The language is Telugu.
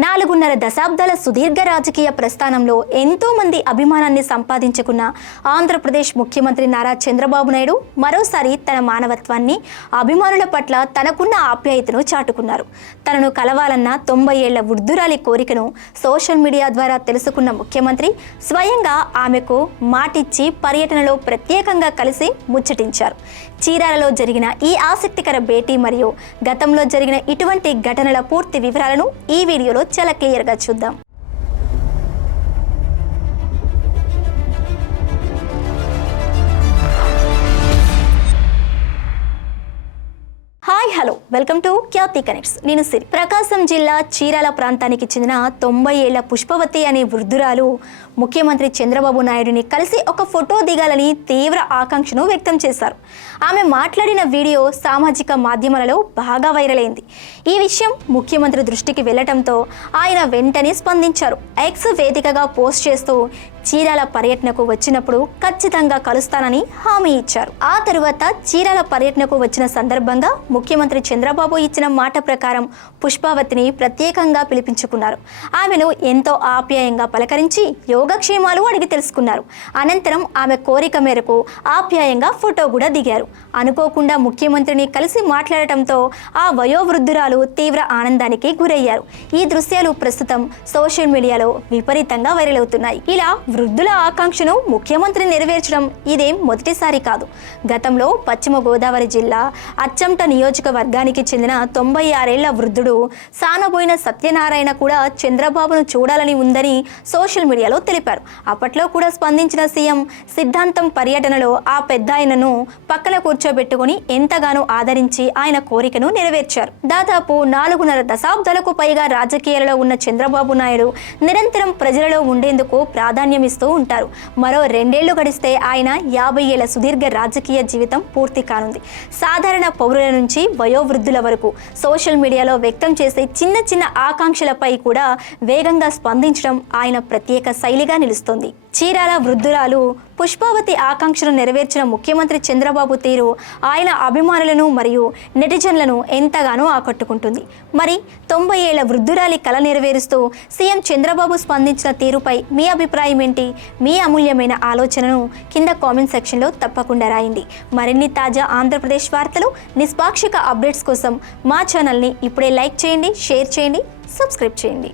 4.5 దశాబ్దాల సుదీర్ఘ రాజకీయ ప్రస్థానంలో ఎంతో మంది అభిమానాన్ని సంపాదించుకున్న ఆంధ్రప్రదేశ్ ముఖ్యమంత్రి నారా చంద్రబాబు నాయుడు మరోసారి తన మానవత్వాన్ని, అభిమానుల పట్ల తనకున్న ఆప్యాయతను చాటుకున్నారు. తనను కలవాలన్న 90 ఏళ్ల వృద్ధురాలి కోరికను సోషల్ మీడియా ద్వారా తెలుసుకున్న ముఖ్యమంత్రి స్వయంగా ఆమెకు మాటిచ్చి పర్యటనలో ప్రత్యేకంగా కలిసి ముచ్చటించారు. చీరాలలో జరిగిన ఈ ఆసక్తికర భేటీ మరియు గతంలో జరిగిన ఇటువంటి ఘటనల పూర్తి వివరాలను ఈ వీడియోలో చాలా క్లియర్గా చూద్దాం. Hi hello welcome to Khyati connects. నేను సిరి. ప్రకాశం జిల్లా చీరాల ప్రాంతానికి చెందిన 90 ఏళ్ల పుష్పవతి అనే వృద్ధురాలు ముఖ్యమంత్రి చంద్రబాబు నాయుడిని కలిసి ఒక ఫోటో దిగాలని తీవ్ర ఆకాంక్షను వ్యక్తం చేశారు. ఆమె మాట్లాడిన వీడియో సామాజిక మాధ్యమాలలో బాగా వైరల్ అయింది. ఈ విషయం ముఖ్యమంత్రి దృష్టికి వెళ్లటంతో ఆయన వెంటనే స్పందించారు. ఎక్స్ వేదికగా పోస్ట్ చేస్తూ చీరాల పర్యటనకు వచ్చినప్పుడు ఖచ్చితంగా కలుస్తానని హామీ ఇచ్చారు. ఆ తరువాత చీరాల పర్యటనకు వచ్చిన సందర్భంగా ముఖ్యమంత్రి చంద్రబాబు ఇచ్చిన మాట ప్రకారం పుష్పావతిని ప్రత్యేకంగా పిలిపించుకున్నారు. ఆమెను ఎంతో ఆప్యాయంగా పలకరించి యోగక్షేమాలు అడిగి తెలుసుకున్నారు. అనంతరం ఆమె కోరిక మేరకు ఆప్యాయంగా ఫోటో కూడా దిగారు. అనుకోకుండా ముఖ్యమంత్రిని కలిసి మాట్లాడటంతో ఆ వయోవృద్ధురాలు తీవ్ర ఆనందానికి గురయ్యారు. ఈ దృశ్యాలు ప్రస్తుతం సోషల్ మీడియాలో విపరీతంగా వైరల్ అవుతున్నాయి. ఇలా వృద్ధుల ఆకాంక్షను ముఖ్యమంత్రి నెరవేర్చడం ఇదేం మొదటిసారి కాదు. గతంలో పశ్చిమ గోదావరి జిల్లా అచ్చంట నియోజకవర్గానికి చెందిన 96 ఏళ్ల వృద్ధుడు సానబోయిన సత్యనారాయణ కూడా చంద్రబాబును చూడాలని ఉందని సోషల్ మీడియాలో తెలిపారు. అప్పట్లో కూడా స్పందించిన సీఎం సిద్ధాంతం పర్యటనలో ఆ పెద్దాయనను పక్కన కూర్చోబెట్టుకుని ఎంతగానో ఆదరించి ఆయన కోరికను నెరవేర్చారు. దాదాపు 4.5 దశాబ్దాలకు పైగా రాజకీయాలలో ఉన్న చంద్రబాబు నాయుడు నిరంతరం ప్రజలలో ఉండేందుకు ప్రాధాన్యమిస్తూ ఉంటారు. మరో 2 ఏళ్లు గడిస్తే ఆయన 50 ఏళ్ల సుదీర్ఘ రాజకీయ జీవితం పూర్తి కానుంది. సాధారణ పౌరుల నుంచి వయోవృద్ధుల వరకు సోషల్ మీడియాలో వ్యక్తం చేసే చిన్న చిన్న ఆకాంక్షలపై కూడా వేగంగా స్పందించడం ఆయన ప్రత్యేక శైలిగా నిలుస్తోంది. చీరాల వృద్ధురాలు పుష్పావతి ఆకాంక్షను నెరవేర్చిన ముఖ్యమంత్రి చంద్రబాబు తీరు ఆయన అభిమానులను మరియు నెటిజన్లను ఎంతగానో ఆకట్టుకుంటుంది. మరి 90 ఏళ్ల వృద్ధురాలి కల నెరవేరుస్తూ సీఎం చంద్రబాబు స్పందించిన తీరుపై మీ అభిప్రాయం ఏంటి? మీ అమూల్యమైన ఆలోచనను కింద కామెంట్ సెక్షన్లో తప్పకుండా రాయండి. మరిన్ని తాజా ఆంధ్రప్రదేశ్ వార్తలు, నిష్పాక్షిక అప్డేట్స్ కోసం మా ఛానల్ని ఇప్పుడే లైక్ చేయండి, షేర్ చేయండి, సబ్స్క్రైబ్ చేయండి.